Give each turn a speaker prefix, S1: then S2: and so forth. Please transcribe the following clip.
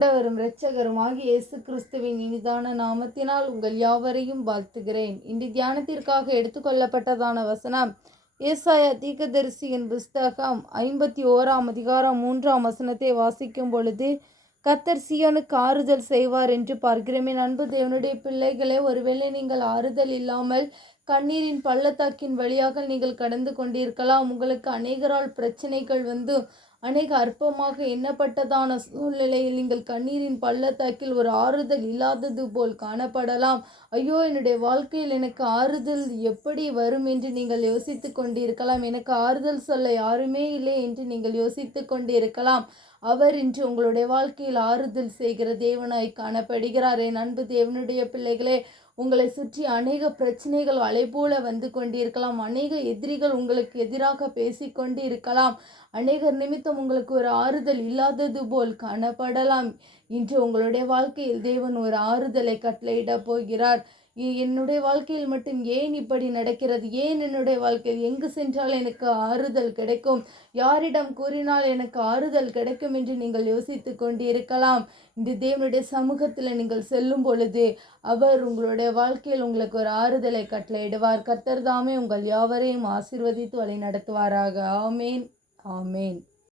S1: ஆண்டவரும் இரட்சகருமாகி இயேசு கிறிஸ்துவின் இனிதான நாமத்தினால் உங்கள் யாவரையும் வாழ்த்துகிறேன். இன்று தியானத்திற்காக எடுத்துக்கொள்ளப்பட்டதான வசனம் ஏசாய தீக்கதரிசியின் புஸ்தகம் ஐம்பத்தி ஓராம் அதிகாரம் மூன்றாம் வசனத்தை வாசிக்கும் பொழுது கத்தர் சியோனுக்கு ஆறுதல் செய்வார் என்று பார்க்கிறேன் என் அன்பு தேவனுடைய பிள்ளைகளே ஒருவேளை நீங்கள் ஆறுதல் இல்லாமல் கண்ணீரின் பள்ளத்தாக்கின் வழியாக நீங்கள் கடந்து கொண்டிருக்கலாம். உங்களுக்கு அநேகரால் பிரச்சனைகள் வந்து அநேக அற்பமாக எண்ணப்பட்டதான சூழ்நிலையில் நீங்கள் கண்ணீரின் பள்ளத்தாக்கில் ஒரு ஆறுதல் இல்லாதது போல் காணப்படலாம். ஐயோ என்னுடைய வாழ்க்கையில் எனக்கு ஆறுதல் எப்படி வரும் என்று நீங்கள் யோசித்து கொண்டிருக்கலாம். எனக்கு ஆறுதல் சொல்ல யாருமே இல்லை என்று நீங்கள் யோசித்து கொண்டிருக்கலாம். அவர் இன்று உங்களுடைய வாழ்க்கையில் ஆறுதல் செய்கிற தேவனாய் காணப்படுகிறார். என் அன்பு தேவனுடைய பிள்ளைகளே உங்களை சுற்றி அநேக பிரச்சனைகள் அலைபோல வந்து கொண்டிருக்கலாம். அநேக எதிரிகள் உங்களுக்கு எதிராக பேசிக்கொண்டு இருக்கலாம் அநேகர் நிமித்தம் உங்களுக்கு ஒரு ஆறுதல் இல்லாதது போல் காணப்படலாம். இன்று உங்களுடைய வாழ்க்கையில் தேவன் ஒரு ஆறுதலை கட்டளையிட போகிறார். என்னுடைய வாழ்க்கையில் மட்டும் ஏன் இப்படி நடக்கிறது? ஏன் என்னுடைய வாழ்க்கையில் எங்கு சென்றால் எனக்கு ஆறுதல் கிடைக்கும்? யாரிடம் கூறினால் எனக்கு ஆறுதல் கிடைக்கும் என்று நீங்கள் யோசித்து கொண்டிருக்கலாம். இந்த தேவனுடைய சமூகத்தில் நீங்கள் செல்லும் பொழுது அவர் உங்களுடைய வாழ்க்கையில் உங்களுக்கு ஒரு ஆறுதலை கட்டளையிடுவார். கர்த்தர் தாமே உங்கள் யாவரையும் ஆசிர்வதித்து வழி நடத்துவாராக ஆமேன். ஆமேன்.